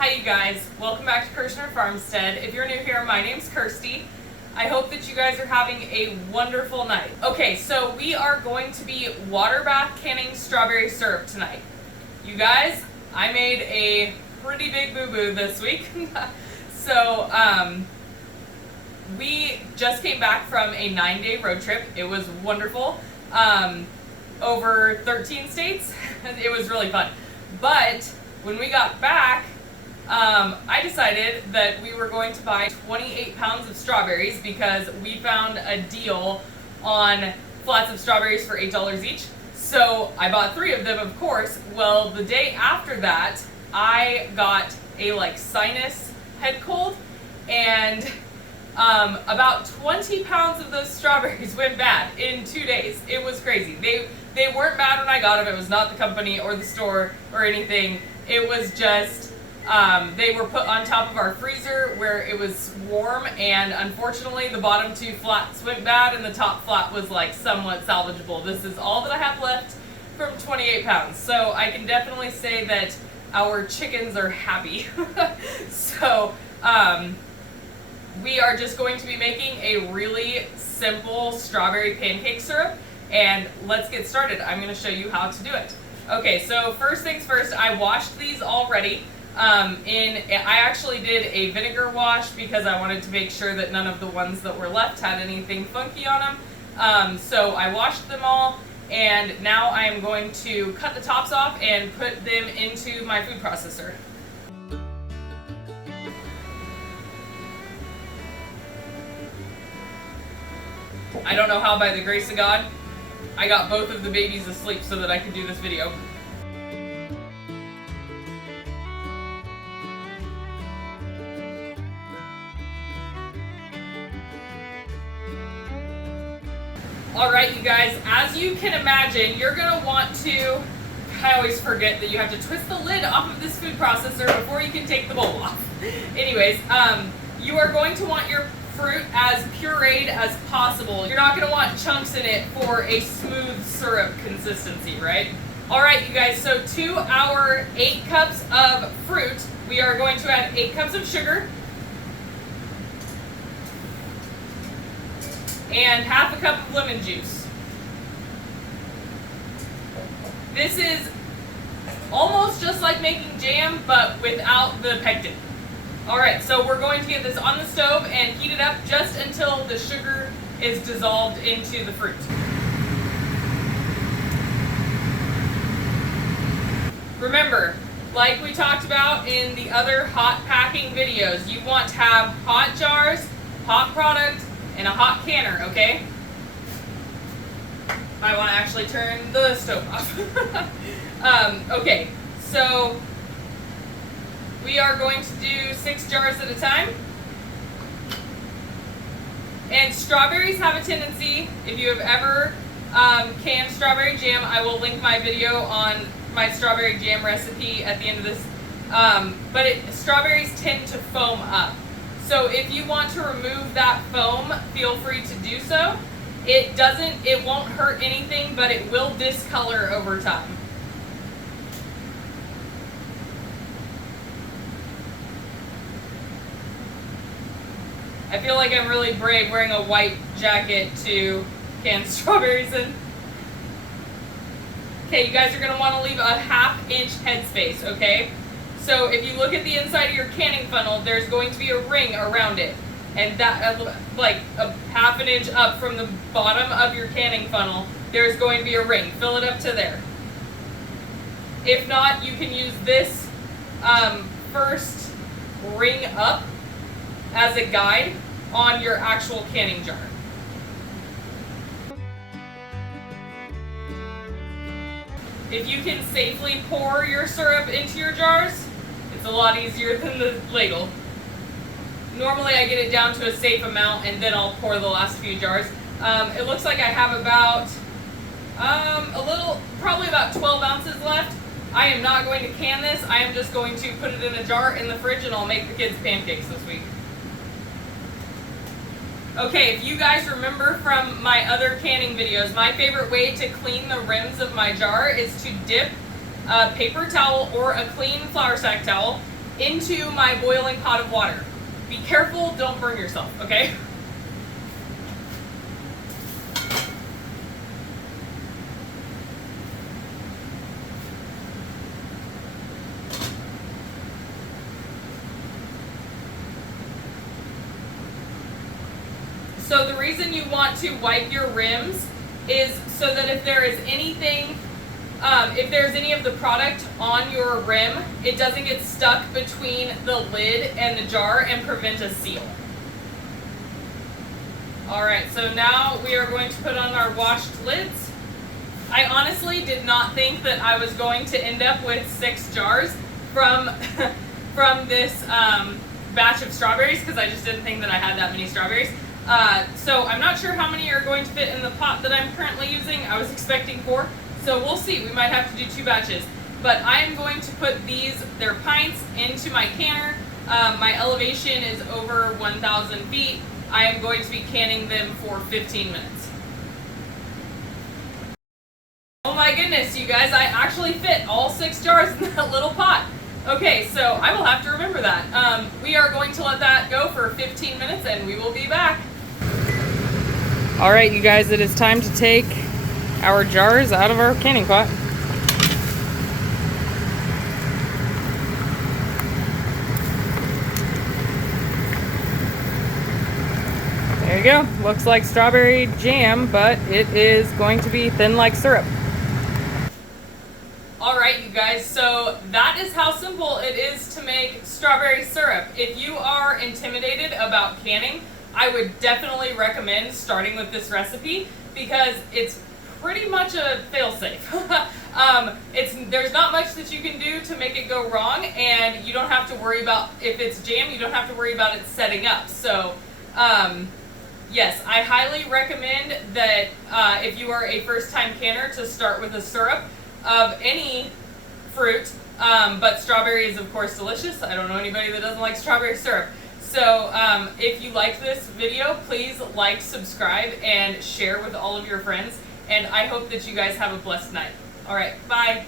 Hi you guys, welcome back to Kirshner FarmStead. If you're new here, my name's Kirsty. I hope that you guys are having a wonderful night. Okay, so we are going to be water bath canning strawberry syrup tonight. You guys, I made a pretty big boo-boo this week. We just came back from a 9-day road trip. It was wonderful. Over 13 states. It was really fun. But when we got back, I decided that we were going to buy 28 pounds of strawberries because we found a deal on flats of strawberries for $8 each. So I bought 3 of them, of course. Well, the day after that, I got a sinus head cold, and about 20 pounds of those strawberries went bad in 2 days. It was crazy. They weren't bad when I got them. It was not the company or the store or anything. It was just they were put on top of our freezer where it was warm, and unfortunately the bottom 2 flats went bad and the top flat was somewhat salvageable. This is all that I have left from 28 pounds. So I can definitely say that our chickens are happy. So we are just going to be making a really simple strawberry pancake syrup, and let's get started. I'm going to show you how to do it. Okay, so first things first, I washed these already. I actually did a vinegar wash because I wanted to make sure that none of the ones that were left had anything funky on them. So I washed them all, and now I am going to cut the tops off and put them into my food processor. I don't know how, by the grace of God, I got both of the babies asleep so that I could do this video. Alright you guys, as you can imagine, you're going to want to, I always forget that you have to twist the lid off of this food processor before you can take the bowl off. Anyways, you are going to want your fruit as pureed as possible. You're not going to want chunks in it for a smooth syrup consistency, right? Alright you guys, so to our 8 cups of fruit, we are going to add 8 cups of sugar and half a cup of lemon juice. This is almost just like making jam, but without the pectin. Alright, so we're going to get this on the stove and heat it up just until the sugar is dissolved into the fruit. Remember, like we talked about in the other hot packing videos, you want to have hot jars, hot product, and a hot canner, okay? I want to actually turn the stove off. Okay, so we are going to do 6 jars at a time. And strawberries have a tendency, if you have ever canned strawberry jam, I will link my video on my strawberry jam recipe at the end of this. Strawberries tend to foam up. So if you want to remove that foam, feel free to do so. It won't hurt anything, but it will discolor over time. I feel like I'm really brave wearing a white jacket to can strawberries in. Okay, you guys are going to want to leave a 1/2 inch headspace, okay? So if you look at the inside of your canning funnel, there's going to be a ring around it. And that, like a 1/2 inch up from the bottom of your canning funnel, there's going to be a ring. Fill it up to there. If not, you can use this first ring up as a guide on your actual canning jar. If you can safely pour your syrup into your jars, it's a lot easier than the ladle. Normally I get it down to a safe amount and then I'll pour the last few jars. It looks like I have about probably about 12 ounces left. I am not going to can this. I am just going to put it in a jar in the fridge and I'll make the kids pancakes this week. Okay, if you guys remember from my other canning videos, my favorite way to clean the rims of my jar is to dip a paper towel or a clean flour sack towel into my boiling pot of water. Be careful, don't burn yourself, okay? So the reason you want to wipe your rims is so that if there is anything, if there's any of the product on your rim, it doesn't get stuck between the lid and the jar and prevent a seal. Alright, so now we are going to put on our washed lids. I honestly did not think that I was going to end up with 6 jars from, from this batch of strawberries, because I just didn't think that I had that many strawberries. So I'm not sure how many are going to fit in the pot that I'm currently using. I was expecting 4, so we'll see. We might have to do 2 batches. But I am going to put these, they're pints, into my canner. My elevation is over 1,000 feet. I am going to be canning them for 15 minutes. Oh my goodness, you guys, I actually fit all 6 jars in that little pot. Okay, so I will have to remember that. We are going to let that go for 15 minutes and we will be back. All right, you guys, it is time to take our jars out of our canning pot. There you go. Looks like strawberry jam, but it is going to be thin like syrup. Alright, you guys, so that is how simple it is to make strawberry syrup. If you are intimidated about canning, I would definitely recommend starting with this recipe because it's pretty much a fail-safe. There's not much that you can do to make it go wrong, and you don't have to worry about, if it's jam, you don't have to worry about it setting up. So, yes, I highly recommend that if you are a first-time canner to start with a syrup of any fruit, but strawberry is of course delicious. I don't know anybody that doesn't like strawberry syrup. So if you liked this video, please like, subscribe, and share with all of your friends. And I hope that you guys have a blessed night. All right, bye.